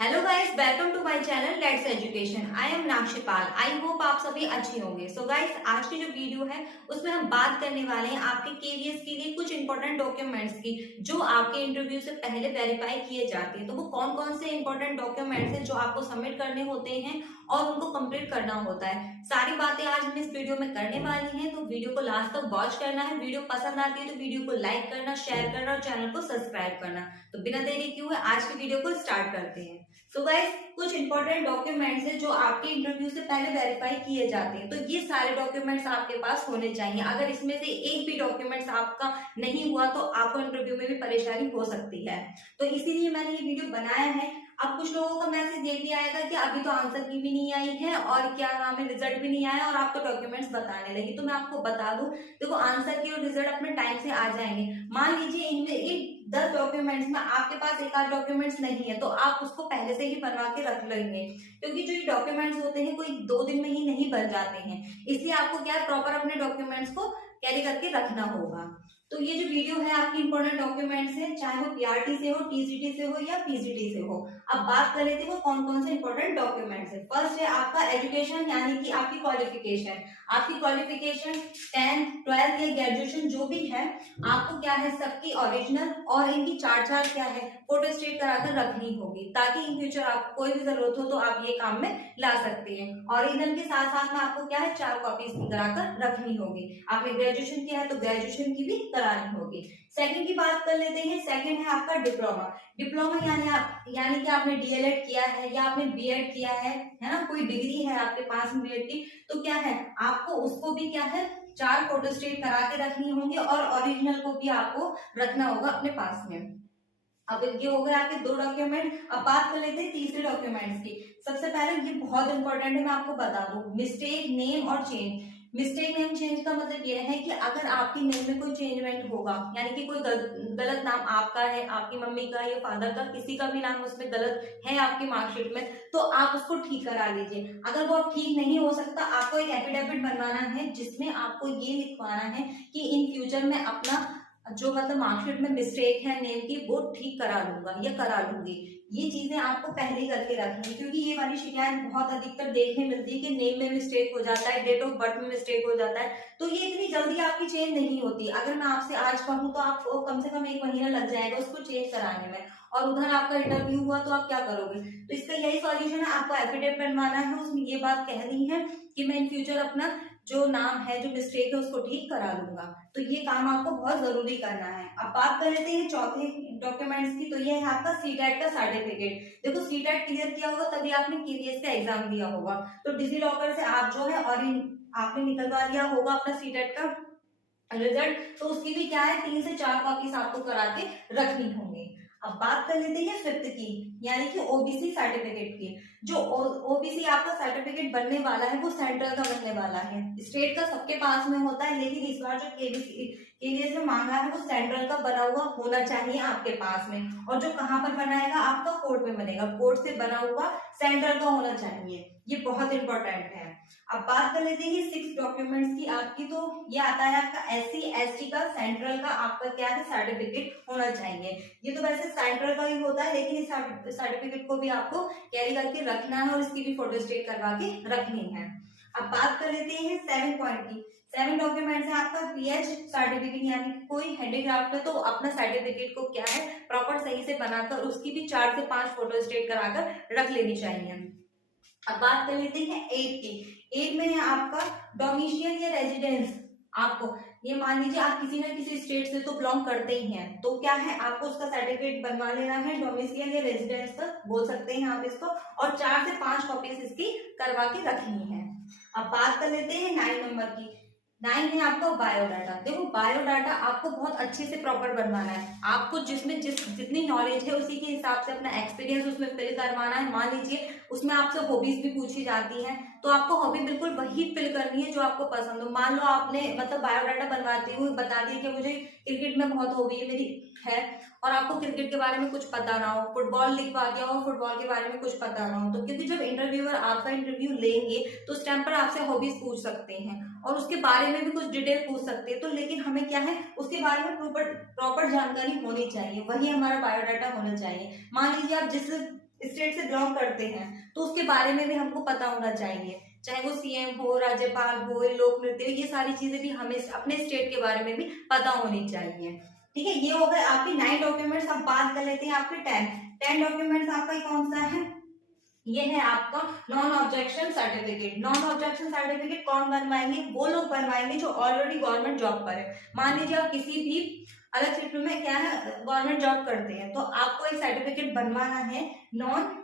Hello guys, welcome to my channel let's education. I am Meenakshi Pal. I hope आप सभी अच्छे होंगे। सो गाइस, आज की जो वीडियो है उसमें हम बात करने वाले हैं आपके केवीएस के लिए कुछ इंपॉर्टेंट डॉक्यूमेंट्स की जो आपके इंटरव्यू से पहले वेरीफाई किए जाते हैं। तो वो कौन कौन से इंपॉर्टेंट डॉक्यूमेंट्स हैं जो आपको सबमिट करने होते हैं और उनको कंप्लीट करना होता है। सारी बातें आज हम इस वीडियो में करने वाली हैं, तो वीडियो को लास्ट तक वॉच करना है। वीडियो पसंद आती है तो वीडियो को लाइक करना, शेयर करना और चैनल को सब्सक्राइब करना। तो बिना देरी किए हुए आज की वीडियो को स्टार्ट करते हैं। सो गाइस, कुछ इंपॉर्टेंट डॉक्यूमेंट्स हैं जो आपके इंटरव्यू से पहले वेरीफाई किए जाते हैं। तो ये सारे डॉक्यूमेंट्स आपके पास होने चाहिए। अगर इसमें से एक भी डॉक्यूमेंट्स आपका नहीं हुआ तो आपको इंटरव्यू में भी परेशानी हो सकती है। तो इसीलिए मैंने ये वीडियो बनाया है। अब कुछ लोगों का मैसेज ये भी आएगा कि अभी तो आंसर की भी नहीं आई है और क्या नाम है, रिजल्ट भी नहीं आया और आपको डॉक्यूमेंट्स बताने लगी। तो मैं आपको बता दूं, देखो आंसर की और रिजल्ट अपने टाइम से आ जाएंगे। मान लीजिए इनमें एक 10 डॉक्यूमेंट्स में आपके पास एक आध डॉक्यूमेंट्स नहीं है तो आप उसको पहले से ही बनवा के रख लेंगे, क्योंकि जो ये डॉक्यूमेंट्स होते हैं कोई 2 दिन में ही नहीं बन जाते हैं। इसलिए आपको क्या है, प्रॉपर अपने डॉक्यूमेंट्स को कैरी करके रखना होगा। तो ये जो वीडियो है आपकी इंपॉर्टेंट डॉक्यूमेंट्स है, चाहे वो पीआरटी से हो, टीसीटी से हो या पीजीटी से हो। अब बात कर लेते हैं वो कौन कौन से इंपॉर्टेंट डॉक्यूमेंट्स है। फर्स्ट है आपका एजुकेशन, यानी कि आपकी क्वालिफिकेशन। आपकी क्वालिफिकेशन 10th 12th या ग्रेजुएशन जो भी है, आपको क्या है सबकी ओरिजिनल और इनकी चार चार क्या है फोटो स्टेट कराकर रखनी होगी, ताकि इन फ्यूचर आपको कोई भी जरूरत हो तो आप ये काम में ला सकते हैं। ओरिजिनल के साथ साथ में आपको क्या है 4 कॉपीज भी कराकर रखनी होगी। आपने ग्रेजुएशन किया है तो ग्रेजुएशन की भी करानी होगी। सेकंड की बात कर लेते हैं। सेकंड है आपका डिप्लोमा। डिप्लोमा यानी कि आपने डीएलएड किया है या आपने बीएड किया है ना, कोई डिग्री है आपके पास में बीएड की, तो क्या है आपको उसको भी क्या है 4 फोटो स्टेट करा के रखनी होंगी और ओरिजिनल को भी आपको रखना होगा अपने पास में। अब ये हो गए आपके 2 डॉक्यूमेंट। अब बात कर लेते हैं तीसरे डॉक्यूमेंट्स की। सबसे पहले ये बहुत इंपॉर्टेंट है, मैं आपको बता दूं, मिस्टेक नेम और चेंज। मिस्टेक नेम चेंज का मतलब ये है कि अगर आपकी नेम में कोई चेंजमेंट होगा, यानी कि कोई गलत नाम आपका है, आपकी मम्मी का या फादर का, किसी का भी नाम उसमें गलत है आपकी मार्कशीट में, तो आप उसको ठीक करा लीजिए। अगर वो अब ठीक नहीं हो सकता, आपको एक एफिडेविट बनवाना है जिसमें आपको ये लिखवाना है कि इन फ्यूचर में अपना जो मतलब मार्कशीट में मिस्टेक है नेम की वो ठीक करा लूंगा या करा लूंगी। ये चीजें आपको पहले ही करके रखनी है, क्योंकि ये वाली शिकायत बहुत अधिकतर देखने मिलती है कि नेम में मिस्टेक हो जाता है, डेट ऑफ बर्थ में मिस्टेक हो जाता है। तो ये इतनी जल्दी आपकी चेंज नहीं होती। अगर मैं आपसे आज कहूँ तो आपको कम से कम 1 महीना लग जाएगा उसको चेंज कराने में, और उधर आपका इंटरव्यू हुआ तो आप क्या करोगे। तो इसका यही सॉल्यूशन है, आपको एफिडेविट बनवाना है, उसमें ये बात कहनी है कि मैं इन फ्यूचर अपना जो नाम है, जो मिस्टेक है उसको ठीक करा लूंगा। तो ये काम आपको बहुत जरूरी करना है। अब बात कर लेते हैं चौथे डॉक्यूमेंट्स की। तो ये है आपका सीटेट का सर्टिफिकेट। देखो सीटेट क्लियर किया होगा तभी आपने केवीएस का एग्जाम दिया होगा। तो डिजी लॉकर से आप जो है और आपने निकलवा लिया होगा अपना सीटेट का रिजल्ट, तो उसकी भी क्या है 3 से 4 कॉपीज आपको करा के रखनी होंगी। अब बात कर लेते हैं 5th की, यानी कि ओबीसी सर्टिफिकेट की। जो ओबीसी आपका सर्टिफिकेट बनने वाला है वो सेंट्रल का बनने वाला है। स्टेट का सबके पास में होता है, लेकिन इस बार जो केवीएस में मांगा है वो सेंट्रल का बना हुआ होना चाहिए आपके पास में। और जो कहाँ पर बनाएगा, आपका कोर्ट में बनेगा, कोर्ट से बना हुआ सेंट्रल का होना चाहिए। ये बहुत इंपॉर्टेंट है। अब बात कर लेते हैं 6 डॉक्यूमेंट्स की आपकी। तो ये आता है आपका एससी एसटी का सेंट्रल का आपका क्या है सर्टिफिकेट होना चाहिए। ये तो वैसे सेंट्रल का ही होता है, लेकिन इस सर्टिफिकेट को भी आपको कैरी करके रखना है और इसकी भी फोटो स्टेट करवा के रखनी है। अब बात कर लेते हैं 7 पॉइंट की। 7 डॉक्यूमेंट्स है आपका पीएच सर्टिफिकेट, यानी कि कोई हैंडीक्राफ्ट है तो अपना सर्टिफिकेट को क्या है प्रॉपर सही से बनाकर उसकी भी 4 से 5 फोटो स्टेट कराकर रख लेनी चाहिए। अब बात कर लेते हैं 8 की। 8 में है आपका डोमिशियल या रेजिडेंस। आपको ये मान लीजिए आप किसी न किसी स्टेट से तो बिलोंग करते ही हैं, तो क्या है आपको उसका सर्टिफिकेट बनवा लेना है, डोमिशियल या रेजिडेंस का बोल सकते हैं आप इसको, और 4 से 5 कॉपीज इसकी करवा के रखनी है। अब बात कर लेते हैं 9 नंबर की। 9 है आपका बायोडाटा। देखो बायोडाटा आपको बहुत अच्छे से प्रॉपर बनवाना है। आपको जिसमें जितनी नॉलेज है उसी के हिसाब से अपना एक्सपीरियंस उसमें फिल करवाना है। मान लीजिए उसमें आपसे हॉबीज भी पूछी जाती हैं, तो आपको हॉबी बिल्कुल वही फिल करनी है जो आपको पसंद हो। मान लो आपने मतलब बायोडाटा बनवाते हुए बता दिया कि मुझे क्रिकेट में बहुत हॉबी है मेरी है, और आपको क्रिकेट के बारे में कुछ पता ना हो, फुटबॉल लिखवा दिया हो, फुटबॉल के बारे में कुछ पता ना हो, तो क्योंकि जब इंटरव्यूअर आपका इंटरव्यू लेंगे तो उस टाइम पर आपसे हॉबीज पूछ सकते हैं और उसके बारे में भी कुछ डिटेल पूछ सकते हैं। तो लेकिन हमें क्या है, उसके बारे में प्रॉपर जानकारी होनी चाहिए, वही हमारा बायोडाटा होना चाहिए। मान लीजिए आप जिस स्टेट से बिलोंग करते हैं तो उसके बारे में भी हमको पता होना चाहिए, चाहे वो सीएम हो, राज्यपाल हो, लोक नृत्य, ये सारी चीजें भी हमें अपने स्टेट के बारे में भी पता होनी चाहिए। ठीक है, ये हो गए आपके 9 डॉक्यूमेंट्स। अब बात कर लेते हैं आपके 10 डॉक्यूमेंट्स। आपका कौन सा है, ये है आपका non objection certificate. Non objection certificate कौन बनवाएंगे, वो लोग बनवाएंगे जो ऑलरेडी गवर्नमेंट जॉब पर है। मान लीजिए आप किसी भी अलग क्षेत्र में क्या है गवर्नमेंट जॉब करते हैं, तो आपको एक सर्टिफिकेट बनवाना है नॉन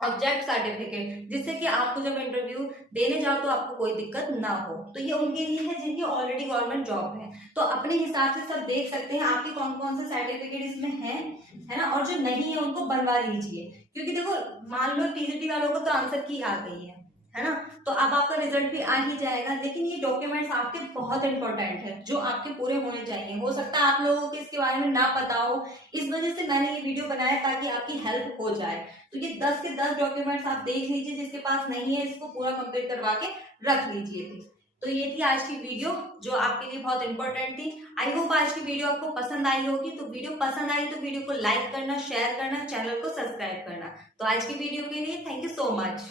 ऑब्जेक्ट सर्टिफिकेट, जिससे कि आपको जब इंटरव्यू देने जाओ तो आपको कोई दिक्कत ना हो। तो ये उनके लिए है जिनकी ऑलरेडी गवर्नमेंट जॉब है। तो अपने हिसाब से सब देख सकते हैं आपके कौन कौन से सर्टिफिकेट इसमें है ना, और जो नहीं है उनको बनवा लीजिए। क्योंकि देखो मान लो टीजीटी वालों को तो आंसर की आ गई है ना, तो अब आपका रिजल्ट भी आ ही जाएगा। लेकिन ये डॉक्यूमेंट्स आपके बहुत इंपॉर्टेंट है जो आपके पूरे होने चाहिए। हो सकता है आप लोगों को इसके बारे में ना पता हो, इस वजह से मैंने ये वीडियो बनाया ताकि आपकी हेल्प हो जाए। तो ये 10 के 10 डॉक्यूमेंट्स आप देख लीजिए, जिसके पास नहीं है इसको पूरा कंप्लीट करवा के रख लीजिए। तो ये थी आज की वीडियो जो आपके लिए बहुत इंपॉर्टेंट थी। आई होप आज की वीडियो आपको पसंद आई होगी। तो वीडियो पसंद आई तो वीडियो को लाइक करना, शेयर करना, चैनल को सब्सक्राइब करना। तो आज की वीडियो के लिए थैंक यू सो मच।